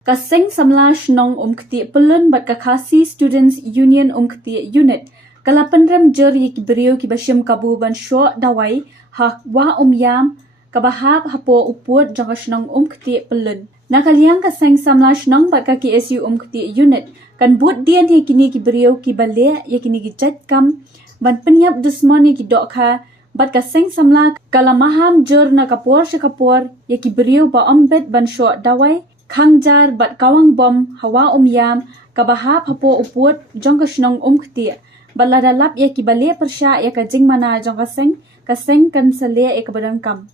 Kaseng samlash nong keti pelun bat kakasi Students Union keti unit. Kalapenrem jer ki Briew ki basyam kabu ban Shoh Dawai hak wah yam kabahap hapo uput jangkas nong keti pelun. Nakaliang kaseng samlash nong bat kaki SU keti unit. Kan but dian he kini ki Briew ki bale ya kini ki jet kam ban penyap Dusmon ki Dohkha bat kaseng samla kalamaham jer na kapor sekapor ya ki Briew ba ombet ban Shoh Dawai Khangjar bat kawang bom hawa yam kabahap hapo uput jangkas nong keti. Baladalap ya ki bale persya ya ka jingmana jangkaseng kaseng kan sale ya ka badangkam.